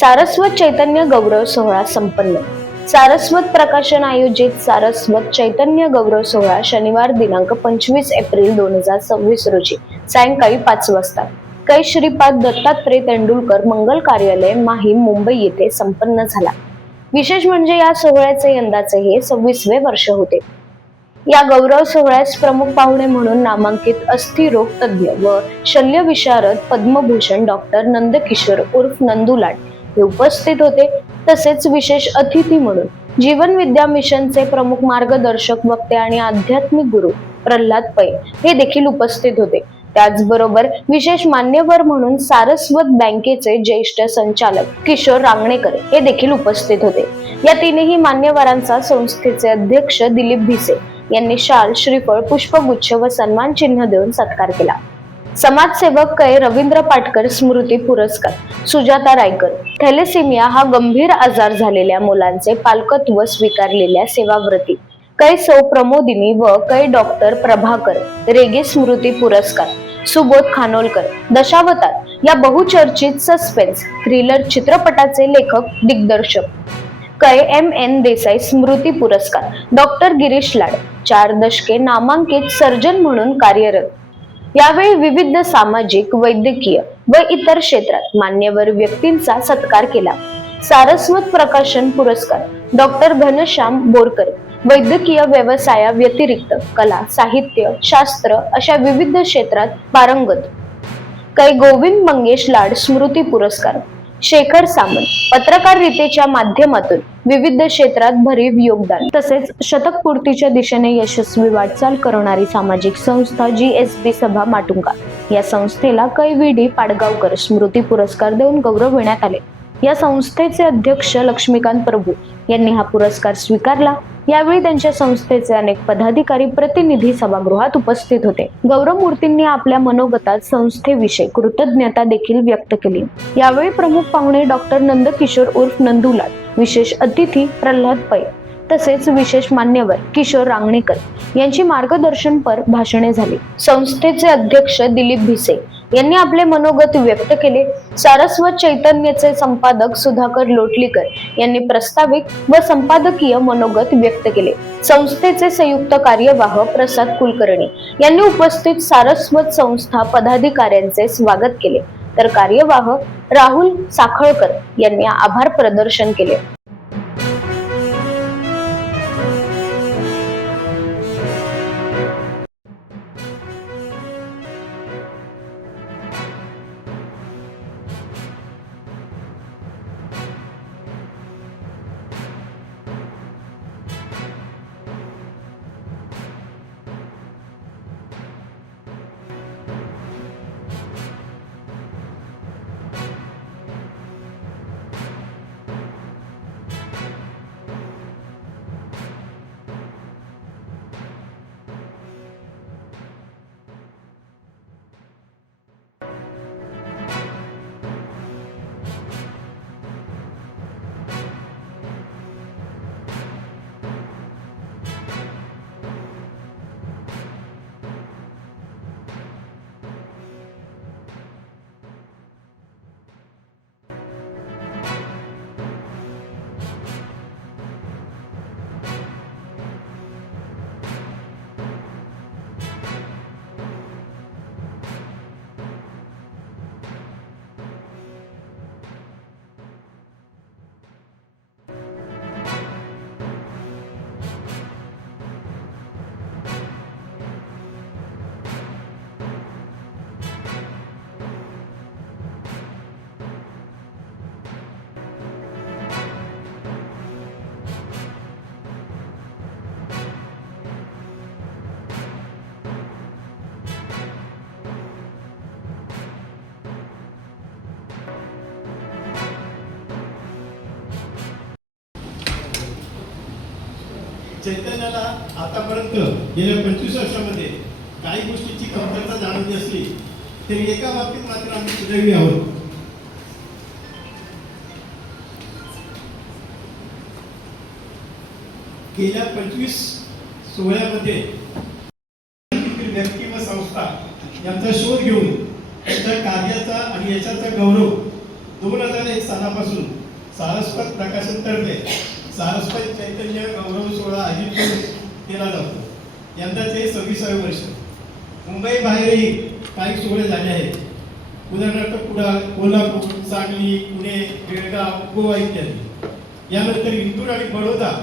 सारस्वत चैतन्य गौरव सोहळा संपन्न। सारस्वत प्रकाशन आयोजित सारस्वत चैतन्य गौरव सोहळा शनिवार दिनांक 25 एप्रिल 2026 रोजी सायंकाळी 5 वाजता कै श्रीपाद दत्तात्रय तेंडुलकर मंगल कार्यालय माहीम मुंबई येथे संपन्न झाला। विशेष म्हणजे या सोहळ्याचे यंदाचे हे 26वे वर्ष होते। या गौरव सोहळ्यास प्रमुख पाहुणे म्हणून नामांकित अस्थिरोग तज्ञ व शल्य विशारद पद्मभूषण डॉक्टर नंदकिशोर उर्फ नंदुलाट हे उपस्थित होते। तसेच विशेष अतिथी म्हणून जीवन विद्या मिशनचे प्रमुख मार्गदर्शक वक्ते आणि आध्यात्मिक गुरु प्रल्हाद पै हे देखील उपस्थित होते। त्याचबरोबर विशेष मान्यवर म्हणून सारस्वत बँकेचे ज्येष्ठ संचालक किशोर रांगणेकर हे देखील उपस्थित होते। या तीनही मान्यवरांचा संस्थेचे अध्यक्ष दिलीप भिसे यांनी शाल, श्रीफळ, पुष्पगुच्छ व सन्मान चिन्ह देऊन सत्कार केला। समाजसेवक कै रवींद्र पाटकर स्मृती पुरस्कार, सुजाता रायकर थॅलेसिमिया हा गंभीर आजार झालेल्या मुलांचे पालकत्व स्वीकारलेल्या सेवाव्रती कै सौ प्रमोदिनी व कै डॉक्टर प्रभाकर रेगे स्मृती पुरस्कार, सुबोध खानोलकर दशावतार या बहुचर्चित सस्पेन्स थ्रिलर चित्रपटाचे लेखक दिग्दर्शक कै एम.एन. देसाई स्मृती पुरस्कार, डॉक्टर गिरीश लाड 4 दशके नामांकित सर्जन म्हणून कार्यरत। यावेळी विविध सामाजिक, वैद्यकीय व इतर क्षेत्रात मान्यवर व्यक्तींचा सत्कार केला। सारस्वत प्रकाशन पुरस्कार डॉक्टर घनश्याम बोरकर वैद्यकीय व्यवसायाव्यतिरिक्त कला, साहित्य, शास्त्र अशा विविध क्षेत्रात पारंगत कै गोविंद मंगेश लाड स्मृती पुरस्कार, शेखर सामंत पत्रकारितेच्या माध्यमातून विविध क्षेत्रात भरीव योगदान तसेच शतकपूर्तीच्या दिशेने यशस्वी वाटचाल करणारी सामाजिक संस्था GSB सभा माटुंगा या संस्थेला कै व्ही.डी. पाडगावकर स्मृती पुरस्कार देऊन गौरविण्यात आले। या संस्थेचे अध्यक्ष लक्ष्मीकांत प्रभू यांनी हा पुरस्कार स्वीकारला। यावेळी त्यांच्या संस्थेचे अनेक पदाधिकारी, प्रतिनिधी सभागृहात उपस्थित होते। गौरवमूर्तींनी आपल्या मनोगतात संस्थेविषयी कृतज्ञता देखील व्यक्त केली। यावेळी प्रमुख पाहुणे डॉक्टर नंदकिशोर उर्फ नंदुलाट, विशेष अतिथी प्रल्हाद पै तसेच विशेष मान्यवर किशोर रांगणेकर यांची मार्गदर्शनपर भाषणे झाली। संस्थेचे अध्यक्ष दिलीप भिसे यांनी आपले मनोगत व्यक्त केले। सारस्वत चैतन्यचे संपादक सुधाकर लोटलीकर यांनी प्रास्ताविक व संपादकीय मनोगत व्यक्त केले। संस्थेचे संयुक्त कार्यवाह प्रसाद कुलकर्णी यांनी उपस्थित सारस्वत संस्था पदाधिकाऱ्यांचे स्वागत केले, तर कार्यवाह राहुल साखळकर यांनी आभार प्रदर्शन केले। चैतन्याला आतापर्यंत गेल्या 25 वर्षामध्ये काही गोष्टीची कमतरता जाणवली असली तरी एका बाबतीत मात्र आम्ही सुदैवी आहोत। गेल्या 25 सोहळ्यामध्ये व्यक्ती व संस्था यांचा शोध घेऊन त्यांच्या कार्याचा आणि यशाचा गौरव 2001 सालापासून सारस्वत प्रकाशनतर्फे सारस्वत चैतन्य गौरव सोहळा आयोजित केला जातो. यंदाचे 26वे वर्ष. मुंबई बाहेरही काही सोहळे झाले आहेत. उदाहरणार्थ कोल्हापूर, सांगली, पुणे, बेळगाव, गोवा इत्यादी. यानंतर इंदूर आणि बडोदा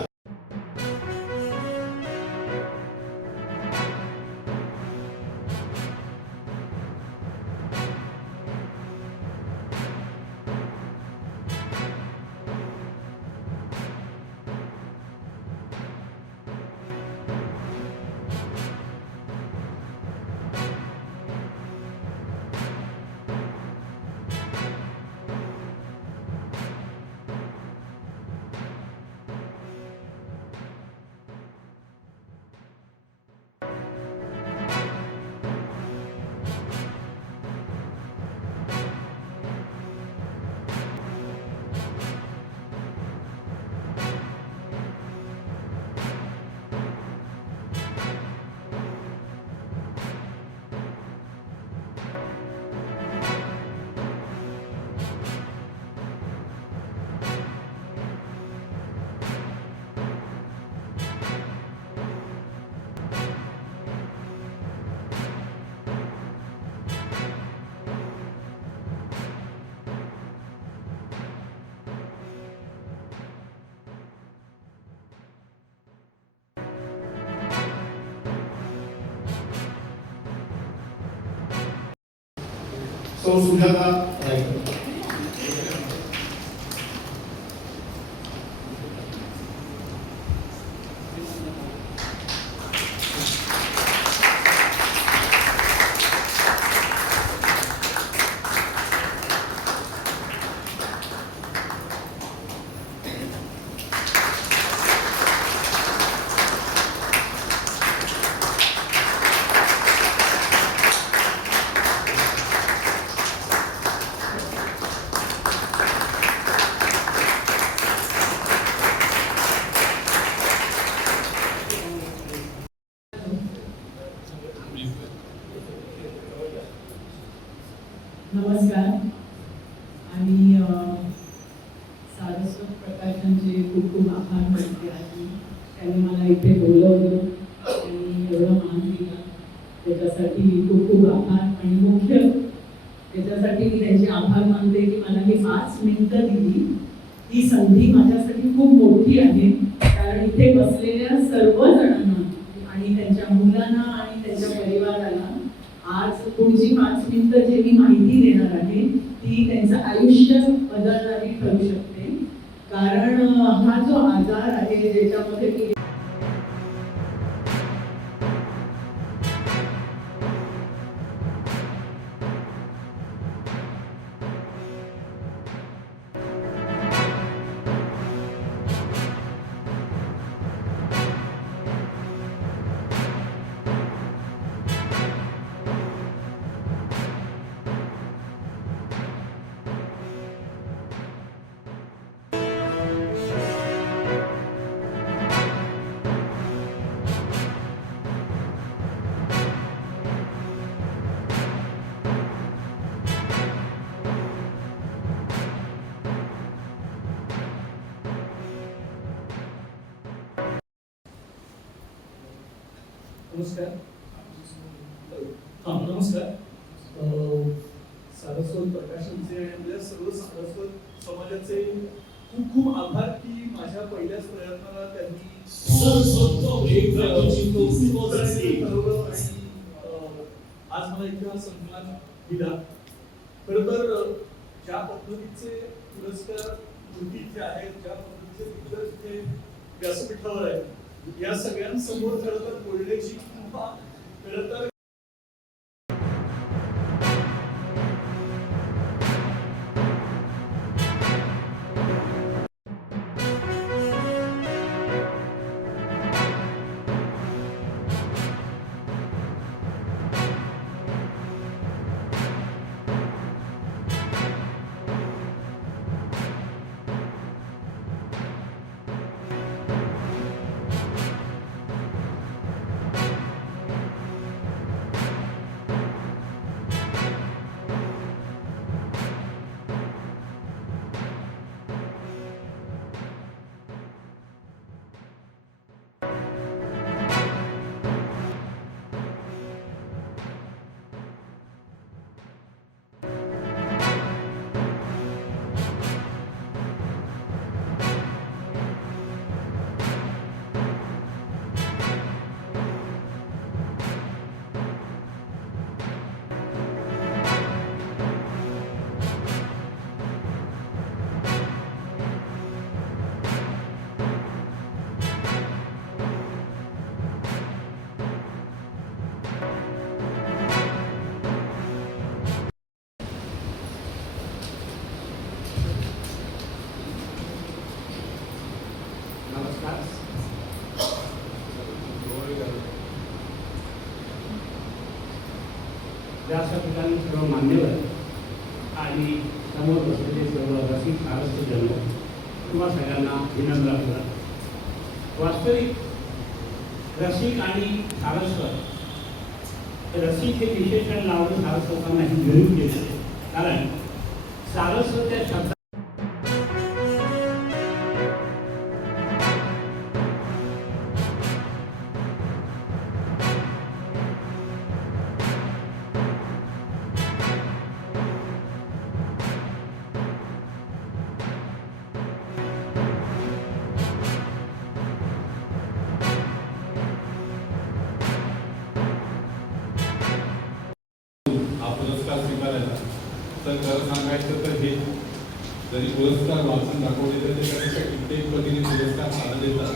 सुजाता रायकर. नमस्कार. आणि सारस्वत प्रकाशनचे खूप खूप आभार मानते आहे. त्यांनी मला इथे बोलवलं आणि एवढं मान दिला त्याच्यासाठी खूप खूप आभार. आणि मुख्य त्याच्यासाठी मी त्यांचे आभार मानते की मला ही 5 मिनिटं दिली. ही संधी माझ्यासाठी खूप मोठी आहे, कारण इथे बसलेल्या सर्व जणांना आणि त्यांच्या मुलांना आणि त्यांच्या परिवाराला आज पुढची 5 मिनिटं जे मी माहिती देणार आहे ती त्यांचं आयुष्य बदलणारी ठरू शकते. कारण हा जो आजार आहे ज्याच्यामध्ये मी नमस्कार. नमस्कार. सारस्वत प्रकाशनचे आणि आपल्या सर्व सारस्वत समाजाचे खूप खूप आभार की माझ्या पहिल्याच प्रयत्नाला त्यांनी ठरवलं आणि आज मला इथे हा सन्मान दिला. खरं तर ज्या पद्धतीचे पुरस्कार कृती इथे आहेत, ज्या पद्धतीचे पिक्चर इथे व्यासपीठावर आहेत, या सगळ्यांसमोर खरं तर बोलण्याची किंवा खरं तर व्यास ठिकाणी सर्व मान्यवर आणि समोर बसलेले सर्व रसिक सारस्वत जन्म तुम्हा सगळ्यांना विनम्र अभिवादन. वास्तविक रसिक आणि सारस्वत, रसिक हे विशेषण लावून सारस्वतांना ही मिळून घेतले. कारण सारस्वत या शब्दा हा पुरस्कार स्वीकारायला. तर खरं सांगायचं तर हे जरी पुरस्कार वाचून दाखवले तरी त्यापेक्षा कित्येक पटीने पुरस्कार साधं देतात.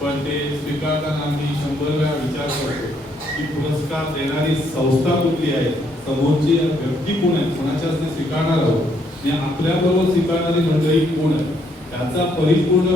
पण ते स्वीकारताना आम्ही 100 वेळा विचार करतो की पुरस्कार देणारी संस्था कुठली आहे, समोरची व्यक्ती कोण आहे, कोणाच्या हस्ते स्वीकारणार आहोत आणि आपल्याबरोबर स्वीकारणारी मंडळी कोण आहे, त्याचा परिपूर्ण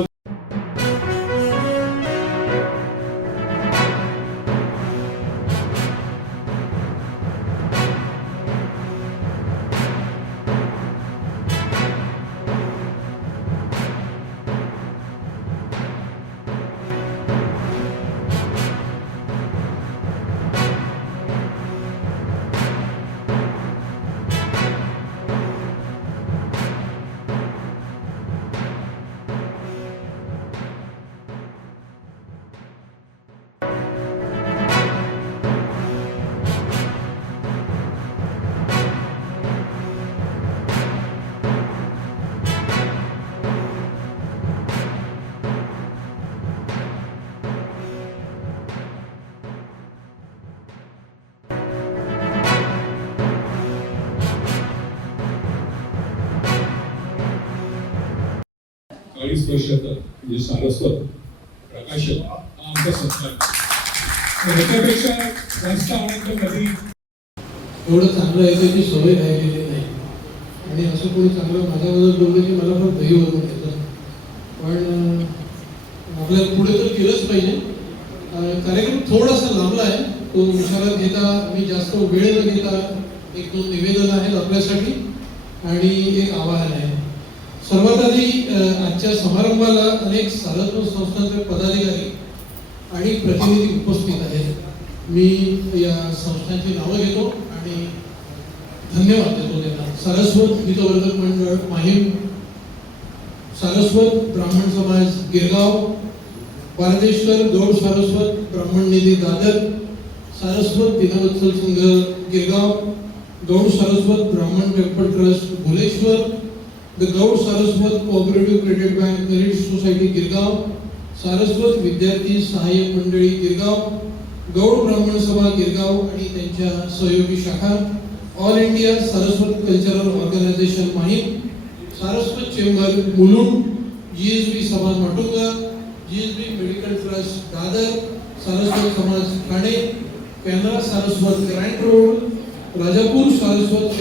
चाळीस वर्षाचा म्हणजे सारस्वत प्रकाशन हा आमचा सत्कार. ह्याच्यापेक्षा जास्त आनंद कधी एवढं चांगलं आहे त्याची सवय राहिलेली नाही. आणि असं कोणी चांगलं माझ्याबद्दल बोललं की मला फार दही वरून येतं. पण आपल्याला पुढे तर केलंच पाहिजे. कार्यक्रम थोडासा लांबला आहे, तो विचारात घेता मी जास्त वेळ न घेता 1-2 निवेदन आहेत आपल्यासाठी आणि एक आवाहन आहे. सर्वात आधी आजच्या समारंभाला अनेक सारस्वत संस्थांचे पदाधिकारी आणि प्रतिनिधी उपस्थित आहेत. मी या संस्थांची नावं घेतो आणि धन्यवाद देतो त्यांना. सारस्वत हितवर्धक मंडळ माहीम, सारस्वत ब्राह्मण समाज गिरगाव, पारदेशकर गौड सारस्वत ब्राह्मण निधी दादर, सारस्वत दिनवत्सल संघ Girgaon, Gaud Saraswat Brahmin temple trust Bhuleshwar, the Gaud Saraswat cooperative credit bank merit society Girgaon, Saraswat विद्यार्थी सहाय्यक मंडळी गिरगाव, गौड ब्राह्मण सभा गिरगाव आणि त्यांच्या सहयोगी शाखा, all India Saraswat cultural organisation Mahim, Saraswat chamber Mulund, GSB सभा Matunga, GSB medical trust Dadar, Saraswat समाज ठाणे, कॅनरा सारस्वत ग्रँड रोड, राजापूर सारस्वत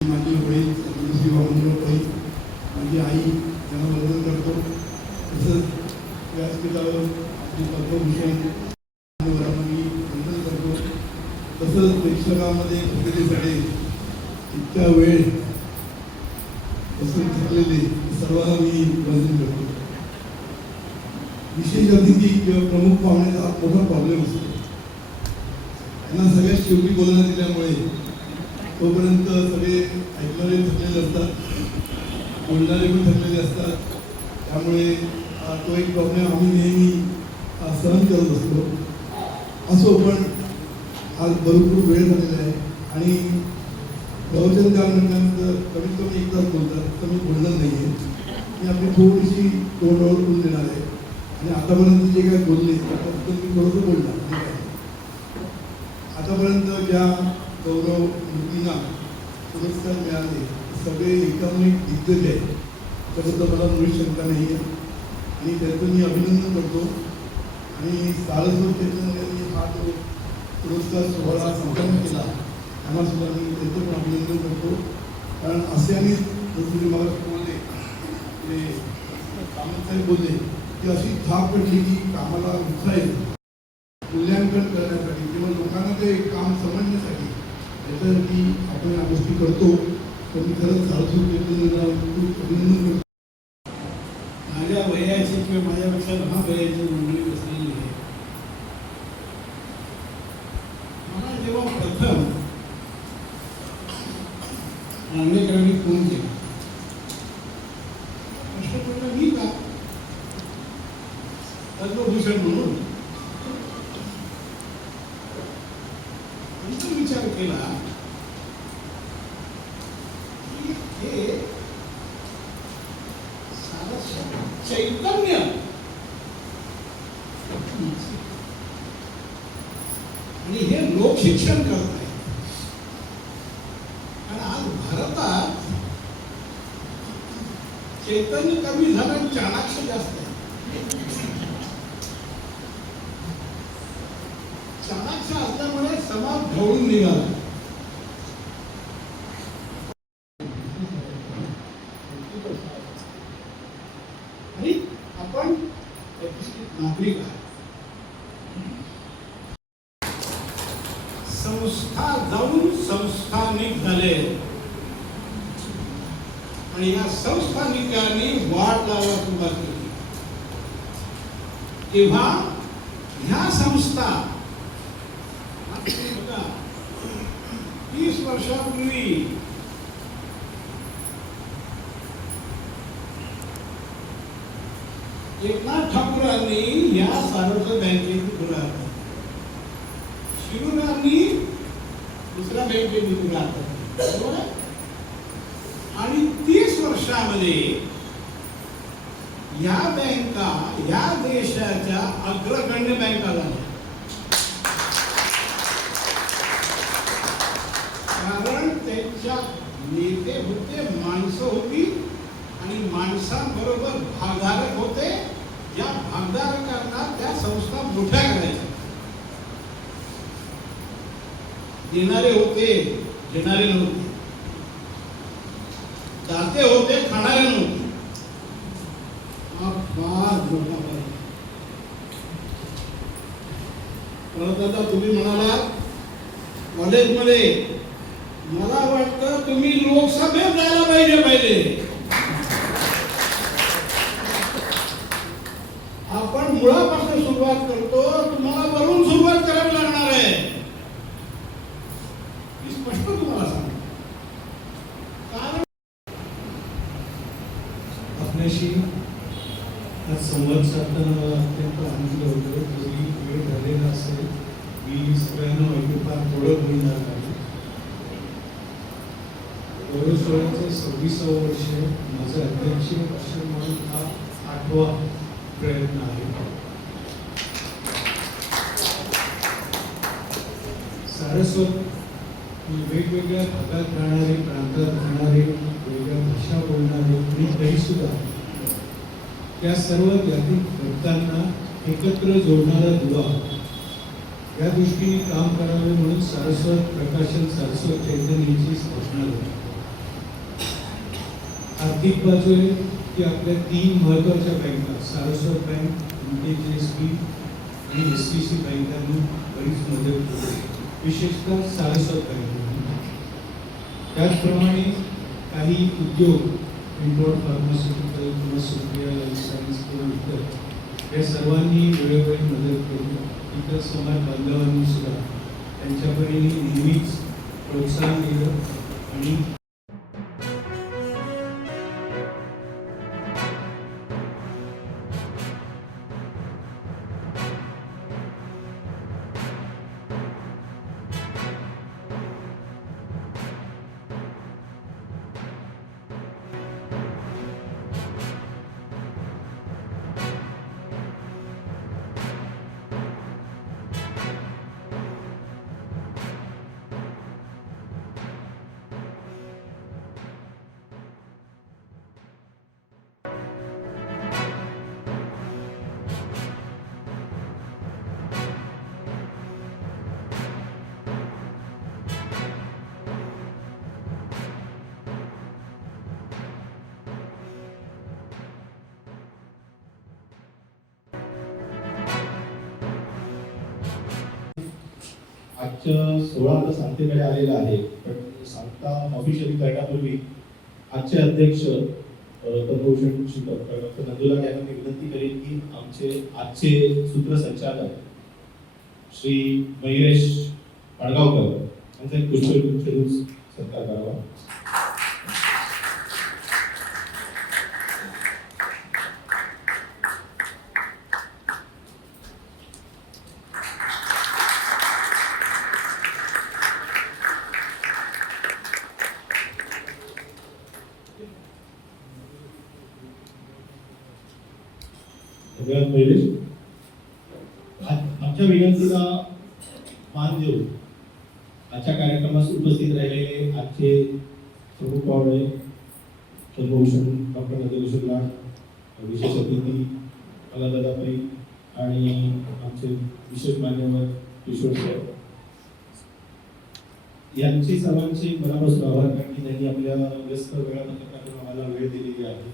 माझे वडील श्री वामनराव, माझी आई त्यांना वंदन करतो. तसंच व्यासपीठावर आपली पद्मभूषण मी वंदन करतो. तसंच प्रेक्षकामध्ये खरेदीसाठी इतका वेळ बसून थकलेले सर्वांना मी वंदन करतो. विशेष अतिथी किंवा प्रमुख पाहुण्याचा मोठा प्रॉब्लेम असतो. त्यांना सगळ्यात शेवटी बोलायला दिल्यामुळे तोपर्यंत सगळे ऐकणारे थकलेले असतात, बोलणारे पण थकलेले असतात. त्यामुळे तो एक प्रॉब्लेम आम्ही नेहमी सहन करत असतो. असो, पण आज भरपूर वेळ झालेला आहे आणि प्रवचनकार म्हटल्यानंतर कमीत कमी एक तास बोलतात, तर मी बोलणार नाही आहे. मी आपली थोडीशी तोंड ओळखून देणार आहे आणि आतापर्यंत जे काय बोलले त्याबद्दल मी थोडंसं बोलणार. ठीक आहे. आतापर्यंत ज्या गौरव मूर्तींना पुरस्कार मिळाले सगळे एकदम दिग्गज आहेत. त्याबद्दल मला मुळी शंका नाही आहे आणि त्याचं मी अभिनंदन करतो. आणि सारस्वत चैतन्यांनी हा जो पुरस्कार सोहळा संपन्न केला त्यांना सुद्धा मी त्याचं पण अभिनंदन करतो. कारण असे तुम्ही मला बोलले ते कामतसाहेब बोलले की अशी थाप पडली की कामाला उत्साह येतो मूल्यांकन करण्यासाठी किंवा लोकांना ते काम समजण्यासाठी याच्यासाठी आपण या गोष्टी करतो. तर मी खरंच सारस्वत चैतन्याला खूप अभिनंदन करतो. माझ्या वयाची किंवा माझ्यापेक्षा लहान वयाची मंडळी बसलेली आहे. मला जेव्हा प्रथम नांदेकरांनी फोन केला प्रश्न पडला मी का पद्मभूषण म्हणून नंतर विचार केला की हे चैतन्य आणि हे लोक शिक्षण करत आहेत. कारण आज भारतात चैतन्य कमी झालं आणि चाणाक्ष जास्त आहे. चाणाक्ष असल्यामुळे समाज ढवळून निघाला. आणि आपण प्रतिष्ठित नागरिक आहात. संस्था जाऊन संस्थानिक झाले आणि या संस्थानिकांनी वाट लावायला सुरुवात केली. तेव्हा ह्या संस्था 30 वर्षापूर्वी एकनाथ ठाकूरांनी या सार्वजनिक बँकेची सुरुवात केली. शिरूरांनी दुसऱ्या बँकेची सुरुवात केली. आणि 30 वर्षामध्ये या बँका या देशाच्या अग्रगण्य बँका झाल्या. कारण त्यांच्या नेते होते, माणसं होती आणि माणसांबरोबर भागधारक होते. या भागधारकांना त्या संस्था मोठ्या करायच्या. देणारे होते, घेणारे नव्हते. दाते होते, खाणारे नव्हते. हा फार मोठा फरक. परत आता तुम्ही म्हणाला कॉलेजमध्ये मला वाटतं तुम्ही लोकसभेत जायला पाहिजे. आपण मुळापासून सुरुवात करतो, तुम्हाला वरून सुरुवात करावी लागणार आहे. मी स्पष्ट तुम्हाला सांगतो. कारण आपल्याशी आज संवाद साधताना मला अत्यंत आनंद होतो. जरी वेळ झालेला असेल, मी सगळ्यांना माहितीपार ओळख होणार आहे. गौरव सोहळ्याचे 26वे वर्ष, माझं अध्यक्षीय वर्ष म्हणून हा 8वा प्रयत्न आहे. सारस्वत वेगवेगळ्या भागात राहणारे, प्रांतात राहणारे, वेगळ्या भाषा बोलणारे आणि तरीसुद्धा त्या सर्व जागतिक भक्तांना एकत्र जोडणारा दुवा, या दृष्टीने काम करावे म्हणून सारस्वत प्रकाशन सारस्वत चैतन्याची स्थापना झाली. आर्थिक बाजू आहे की आपल्या 3 महत्त्वाच्या बँका सारस्वत बँक, MTJSB आणि STC बँकांनी बरीच मदत केली, विशेषतः सारस्वत बँक. त्याचप्रमाणे काही उद्योग, इम्पोर्ट फार्मास्युटिकल किंवा सुप्रिया लाईफ सायन्स किंवा इतर, या सर्वांनी वेळोवेळी मदत केली. इतर समाज बांधवांनी सुद्धा त्यांच्याकडे नेहमीच प्रोत्साहन दिलं. आणि आजच्या सोहळा आता सांगतेकडे आलेला आहे, पण सांगता ऑफिशियली करण्यापूर्वी आजचे अध्यक्ष पद्मभूषण श्री डॉक्टर नंदुलाल यांना मी विनंती करेन की आजचे सूत्रसंचालक श्री मयुरेश पाडगावकर यांचा एक पुष्पगुच्छ देऊन सत्कार करावा. धन्यवाद मयुरेश. आमच्या विनंतीला मान देऊन आजच्या कार्यक्रमास उपस्थित राहिलेले आजचे प्रमुख पाहुणे पद्मभूषण डॉक्टर नंदकिशोर लाड, विशेष अतिथी दादा पै आणि आमचे विशेष मान्यवर किशोर सर यांचे सर्वांचे मनापासून आभार, कारण की त्यांनी आपल्या व्यस्त वेळापत्रकातून आम्हाला वेळ दिलेली आहे.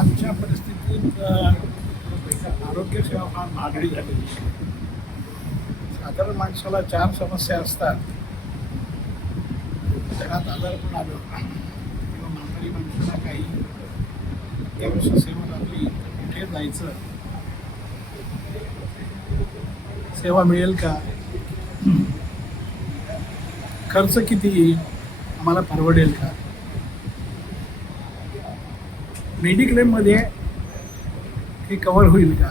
आजच्या परिस्थितीत आरोग्य सेवा फार महागडी झालेली आहे. साधारण माणसाला 4 समस्या असतात. घरात आजारपण आलं किंवा म्हातारी माणसाला काही अत्यावश्यक सेवा लागली, कुठे जायचं, सेवा मिळेल का, खर्च किती येईल, आम्हाला परवडेल का, मेडिक्लेममध्ये हे कव्हर होईल का,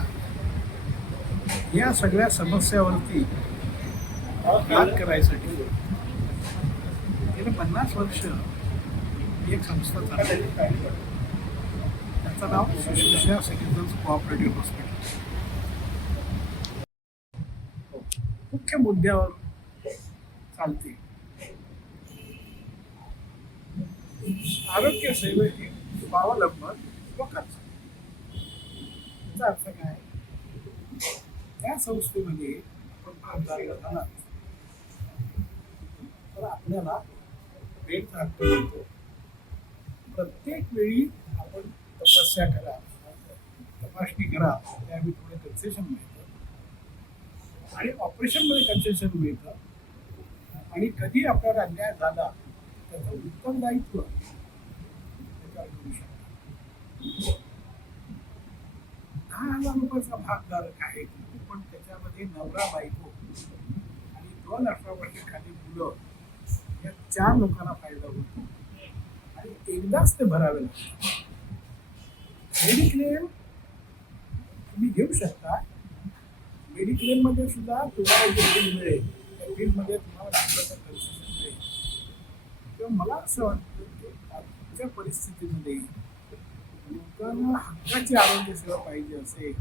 या सगळ्या समस्यावरती मात करायसाठी गेले 50 वर्ष एक संस्था चालली. त्याचं नाव सुश्रुषा सिटीजन्स कोऑपरेटिव्ह हॉस्पिटल. मुख्य मुद्द्यावर चालते. आरोग्य सेवेची स्वावलंबन लोकांचा. याचा अर्थ काय, त्या संस्थेमध्ये आपण भागधारक झाला तर आपल्याला वेळचा हक्क मिळतो. प्रत्येक वेळी आपण तपस्या करा, तपासणी करा, त्यावेळी थोडे कन्सेशन मिळतं आणि ऑपरेशनमध्ये कन्सेशन मिळतं. आणि कधी आपल्याला अन्याय झाला त्याचं उत्तरदायित्व 10,000 रुपयाचा भागधारक आहे, पण त्याच्यामध्ये नवरा, बायको आणि 2 18 वर्षाखाली मुलं या 4 लोकांना फायदा होतो आणि एकदाच ते भरावे लागतात. मेडिक्लेम तुम्ही घेऊ शकता. मेडिक्लेम मध्ये सुद्धा तुम्हाला जे बिल मिळेल त्या बिलमध्ये तुम्हाला लागल्याचं कन्सेशन मिळेल. तेव्हा मला असं वाटतं की आजच्या परिस्थितीमध्ये लोकांना हक्काची आरोग्य सेवा पाहिजे असेल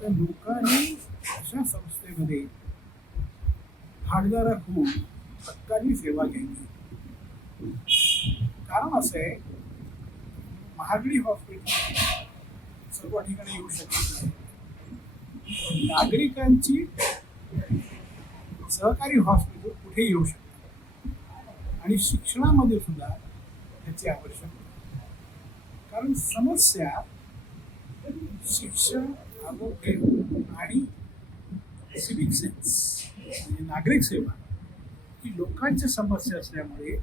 तर लोकांनी अशा संस्थेमध्ये भागधारक होऊन हक्काची सेवा घ्यायची. कारण असं आहे, महागडी हॉस्पिटल सर्व ठिकाणी येऊ शकत नाही. नागरिकांची सहकारी हॉस्पिटल कुठे येऊ शकतात आणि शिक्षणामध्ये सुद्धा त्याची आवश्यकता. कारण समस्या शिक्षण, आरोग्य आणि सिव्हिक सेन्स म्हणजे नागरिक सेवा ही लोकांची समस्या असल्यामुळे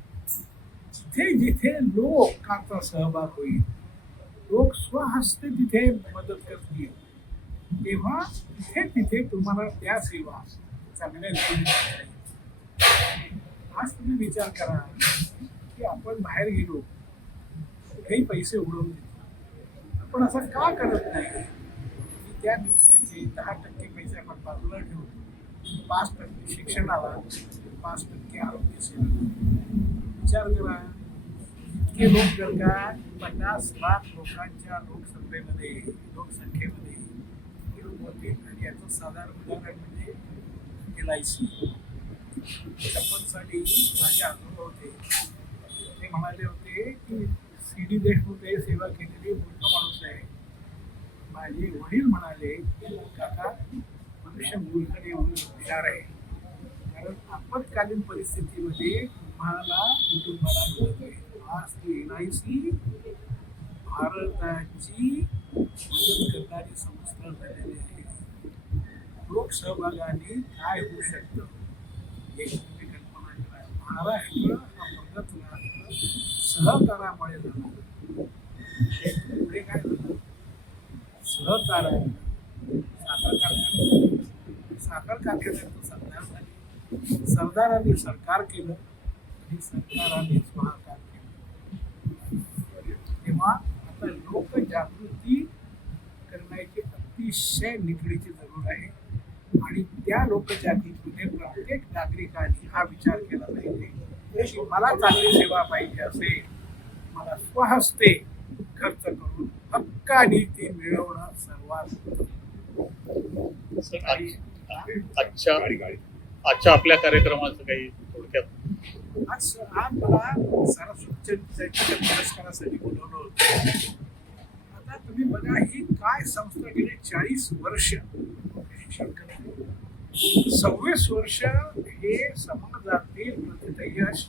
जिथे जिथे लोकांचा सहभाग होईल, लोक स्वहस्ते तिथे मदत करतील, तेव्हा तिथे तिथे तुम्हाला त्या सेवा चांगल्या रीतीने. आज तुम्ही विचार करा की आपण बाहेर गेलो, काही पैसे उडवून देतो, पण असं का करत नाही की त्या दिवसाचे 10% पैसे आपण बाजूला ठेवून 5% शिक्षणाला 5% आरोग्य सेवेला विचार करा. इतके लोक जर का 50 लाख लोकांच्या लोकसंख्येमध्ये मिळून होते आणि याचं साधारण उदाहरण म्हणजे LIC. छप्पनसाठी माझे आजोबा होते, ते म्हणाले होते की CD देशमुख हे सेवा केलेली मोठा माणूस आहे. माझे वडील म्हणाले काका मनुष्य मूलकडे येऊन विचार आहे, कारण आपत्कालीन परिस्थितीमध्ये तुम्हाला कुटुंबाला मिळतोय. आज ती LIC भारताची मदत करणारी संस्था झालेली आहे. लोकसहभागाने काय होऊ शकतं एक तुम्ही कल्पना करा. महाराष्ट्र हा प्रगत राष्ट्र सहकारामुळे झाला. पुढे काय झालं? सहकाराने साखर कारखान्याचं सरदार झाले. सरदारांनी सरकार केलं आणि सरकाराने महाकार केलं. तेव्हा आता लोकजागृती करण्याची अतिशय निकडीची जरूर आहे आणि त्या लोकजागृतीमध्ये प्रत्येक नागरिकाने हा विचार केला पाहिजे की मला चांगली सेवा पाहिजे असेल, मला स्वहस्ते खर्च करून हक्काने ती मिळवणं सर्वात आजच्या आपल्या कार्यक्रमाचं काही थोडक्यात. आज मला सरस्वती पुरस्कारासाठी बोलवलं होतं. आता तुम्ही बघा ही काय संस्था गेली 40 वर्ष शिक्षण करते. 26 वर्ष हे समाजातील प्रतियश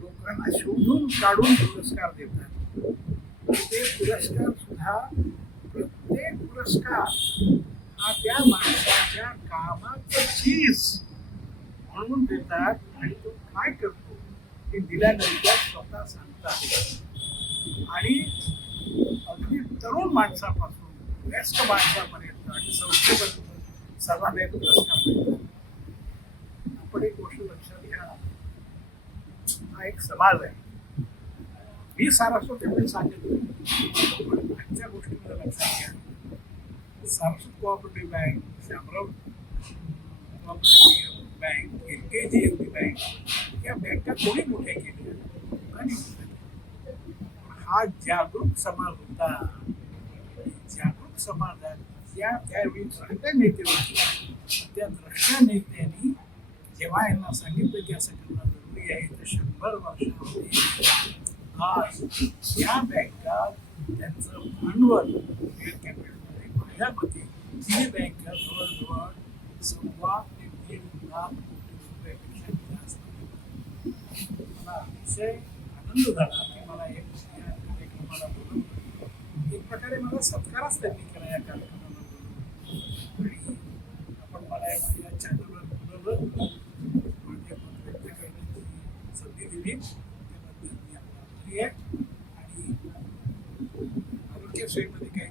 लोकांना शोधून काढून पुरस्कार देतात. ते पुरस्कार सुद्धा प्रत्येक पुरस्कार हा त्या माणसाच्या कामाचं चीज म्हणून देतात आणि तो काय करतो ते दिल्यानंतर स्वतः सांगतात. आणि अगदी तरुण माणसापासून वयस्क माणसापर्यंत आणि संस्थेपर्यंत सर्वांना पुरस्कार मिळतात. आपण एक गोष्ट लक्षात घ्या, हा एक समाज आहे. मी सारस्वतीमध्ये सांगितलं पण आजच्या गोष्टीमध्ये लक्षात घ्या. Saraswat cooperative bank, Shamrao bank, LKGMB bank या बँका कोणी मोठ्या केल्या? हा जागरूक समाज होता. जागरूक समाजात त्यावेळी द्रष्टा नेते होते. त्या द्रष्टा नेत्यांनी जेव्हा यांना सांगितलं की असं करणं जरुरी आहे तर 100 वर्षामध्ये आज या बँका त्यांचं भांडवल कॅपिटलमध्ये माझ्या मते ही बँका जवळजवळ 1.25 ते 1.5 लाख कोटी रुपयापेक्षा जास्त. मला अतिशय आनंद झाला की मला या कार्यक्रमाला बोलवलं. एक प्रकारे मला सत्कारच त्यांनी केला या कार्यक्रमाला बोलवलं आणि आपण मला या चॅनलवर बोलवलं, माझे मत व्यक्त करण्याची संधी दिली. त्याबद्दल मी आपला आभारी आहे. आणि आरोग्य सेवेमध्ये